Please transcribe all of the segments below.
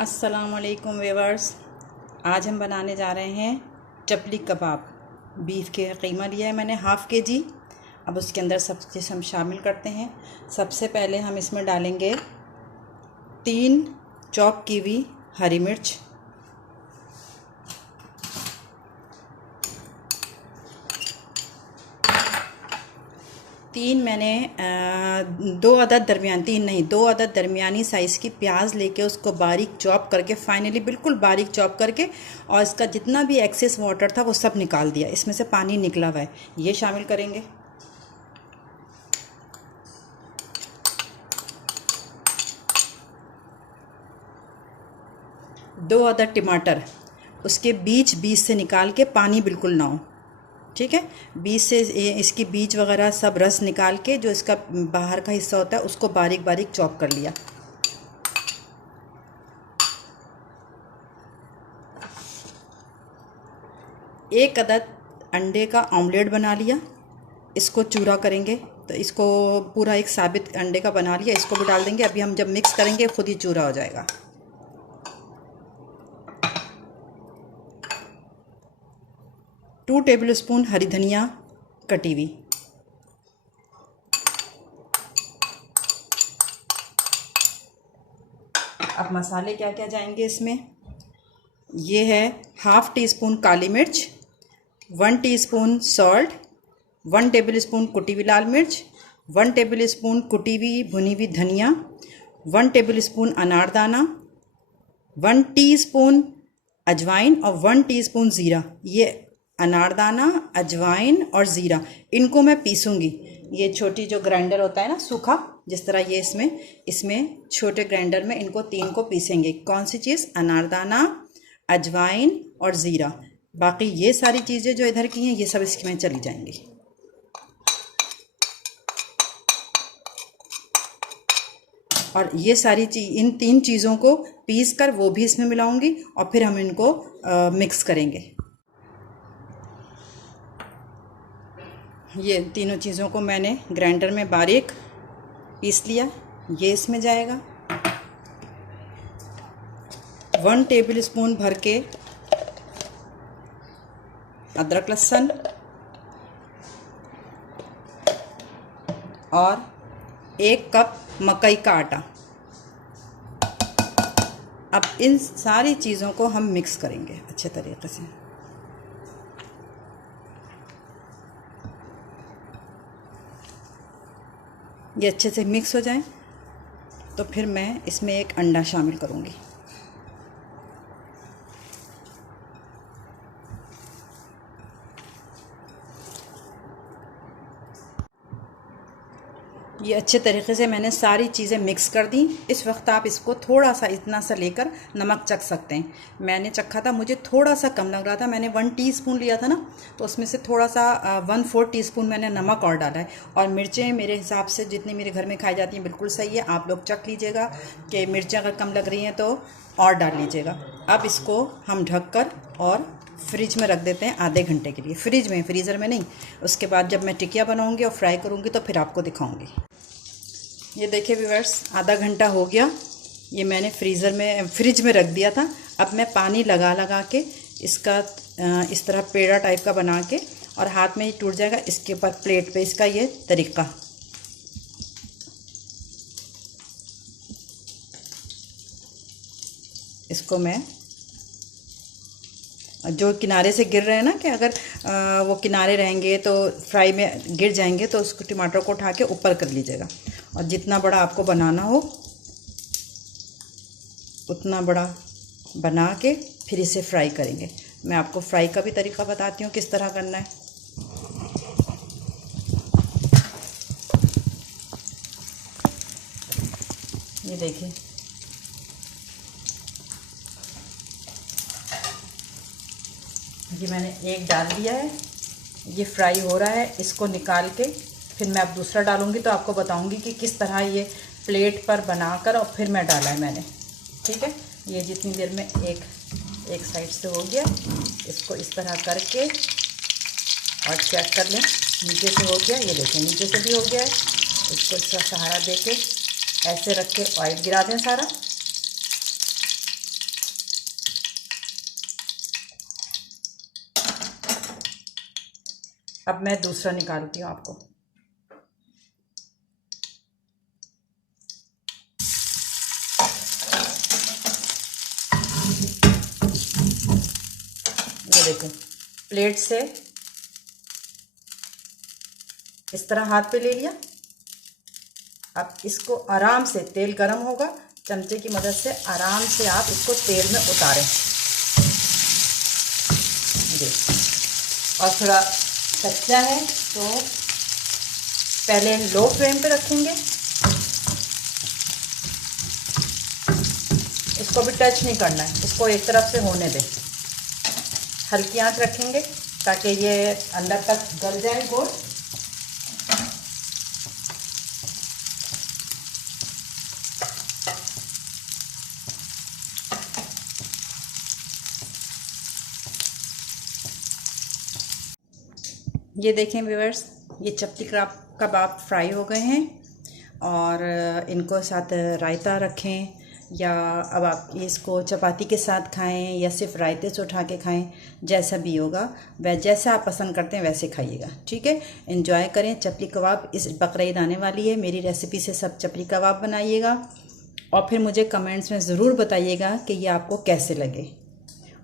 अस्सलाम वालेकुम व्यूअर्स। आज हम बनाने जा रहे हैं चपली कबाब। बीफ के कीमा लिया है मैंने हाफ़ के जी। अब उसके अंदर सब चीज़ हम शामिल करते हैं। सबसे पहले हम इसमें डालेंगे 3 चॉप की हुई हरी मिर्च, 3 मैंने 2 अदद दरमियान 3 नहीं 2 अदद दरमियानी साइज़ की प्याज लेके उसको बारीक चॉप करके फाइनली बिल्कुल बारीक चॉप करके और इसका जितना भी एक्सेस वाटर था वो सब निकाल दिया। इसमें से पानी निकला हुआ है, ये शामिल करेंगे। दो अदद टमाटर, उसके बीज से निकाल के पानी बिल्कुल ना हो, ठीक है। बीज से इसकी बीज वगैरह सब रस निकाल के जो इसका बाहर का हिस्सा होता है उसको बारीक बारीक चॉप कर लिया। एक अदद अंडे का ऑमलेट बना लिया, इसको चूरा करेंगे तो इसको पूरा एक साबित अंडे का बना लिया, इसको भी डाल देंगे। अभी हम जब मिक्स करेंगे खुद ही चूरा हो जाएगा। 2 टेबल स्पून हरी धनिया कटी हुई, अब मसाले क्या क्या जाएंगे इसमें, ये है हाफ़ टी स्पून काली मिर्च, 1 टीस्पून सॉल्ट, 1 टेबल स्पून कुटी हुई लाल मिर्च, 1 टेबल स्पून कुटी हुई भुनी हुई धनिया, 1 टेबल स्पून अनारदाना, 1 टीस्पून अजवाइन और 1 टीस्पून ज़ीरा। ये अनारदाना, अजवाइन और ज़ीरा इनको मैं पीसूँगी। ये छोटी जो ग्राइंडर होता है ना सूखा, जिस तरह ये इसमें छोटे ग्राइंडर में इनको 3 को पीसेंगे। कौन सी चीज़? अनारदाना, अजवाइन और ज़ीरा। बाकी ये सारी चीज़ें जो इधर की हैं ये सब इसमें चली जाएंगी। और ये सारी इन 3 चीज़ों को पीस कर वो भी इसमें मिलाऊंगी और फिर हम इनको मिक्स करेंगे। ये तीनों चीज़ों को मैंने ग्राइंडर में बारीक पीस लिया, ये इसमें जाएगा। 1 टेबल स्पून भर के अदरक लहसुन और 1 कप मकई का आटा। अब इन सारी चीज़ों को हम मिक्स करेंगे अच्छे तरीके से। ये अच्छे से मिक्स हो जाए तो फिर मैं इसमें एक अंडा शामिल करूँगी। ये अच्छे तरीके से मैंने सारी चीज़ें मिक्स कर दी। इस वक्त आप इसको थोड़ा सा इतना सा लेकर नमक चख सकते हैं। मैंने चखा था, मुझे थोड़ा सा कम लग रहा था। मैंने 1 टीस्पून लिया था ना, तो उसमें से थोड़ा सा 1/4 टीस्पून मैंने नमक और डाला है। और मिर्चें मेरे हिसाब से जितनी मेरे घर में खाई जाती हैं बिल्कुल सही है। आप लोग चख लीजिएगा कि मिर्चें अगर कम लग रही हैं तो और डाल लीजिएगा। अब इसको हम ढक कर और फ्रिज में रख देते हैं आधे घंटे के लिए। फ्रिज में, फ्रीज़र में नहीं। उसके बाद जब मैं टिकिया बनाऊँगी और फ्राई करूँगी तो फिर आपको दिखाऊँगी। ये देखिए व्यूअर्स, आधा घंटा हो गया। ये मैंने फ्रिज में रख दिया था। अब मैं पानी लगा लगा के इसका इस तरह पेड़ा टाइप का बना के, और हाथ में ही टूट जाएगा। इसके ऊपर प्लेट पे इसका ये तरीका, इसको मैं जो किनारे से गिर रहे हैं ना, कि अगर वो किनारे रहेंगे तो फ्राई में गिर जाएंगे, तो उसको टमाटर को उठा के ऊपर कर लीजिएगा। और जितना बड़ा आपको बनाना हो उतना बड़ा बना के फिर इसे फ्राई करेंगे। मैं आपको फ्राई का भी तरीका बताती हूँ किस तरह करना है। ये देखिए, ये मैंने एक डाल दिया है, ये फ्राई हो रहा है। इसको निकाल के फिर मैं अब दूसरा डालूँगी तो आपको बताऊँगी कि किस तरह ये प्लेट पर बनाकर और फिर मैं डाला है मैंने, ठीक है। ये जितनी देर में एक साइड से हो गया, इसको इस तरह करके और चेक कर लें नीचे से हो गया। ये देखें नीचे से भी हो गया है। इसको इसका सहारा दे के ऐसे रख के ऑयल गिरा दें सारा। अब मैं दूसरा निकालती हूँ आपको। ये देखो, प्लेट से इस तरह हाथ पे ले लिया। अब इसको आराम से, तेल गरम होगा, चमचे की मदद से आराम से आप इसको तेल में उतारें। देखिए, और थोड़ा कच्चा है तो पहले लो फ्लेम पे रखेंगे, इसको भी टच नहीं करना है, इसको एक तरफ से होने दें। हल्की आंच रखेंगे ताकि ये अंदर तक गल जाए गोल। ये देखें व्यूअर्स, ये चपटी कबाब फ्राई हो गए हैं और इनको साथ रायता रखें, या अब आप इसको चपाती के साथ खाएं या सिर्फ रायते से उठा के खाएं, जैसा भी होगा वह जैसा आप पसंद करते हैं वैसे खाइएगा। ठीक है, एंजॉय करें चपली कबाब। इस बकरीद आने वाली है, मेरी रेसिपी से सब चपली कबाब बनाइएगा और फिर मुझे कमेंट्स में ज़रूर बताइएगा कि ये आपको कैसे लगे।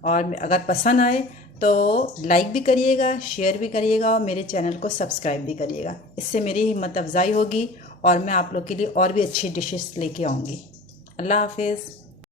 और अगर पसंद आए तो लाइक भी करिएगा, शेयर भी करिएगा और मेरे चैनल को सब्सक्राइब भी करिएगा। इससे मेरी हिम्मत अफजाई होगी और मैं आप लोग के लिए और भी अच्छी डिशेस लेके आऊँगी। अल्लाह हाफिज़।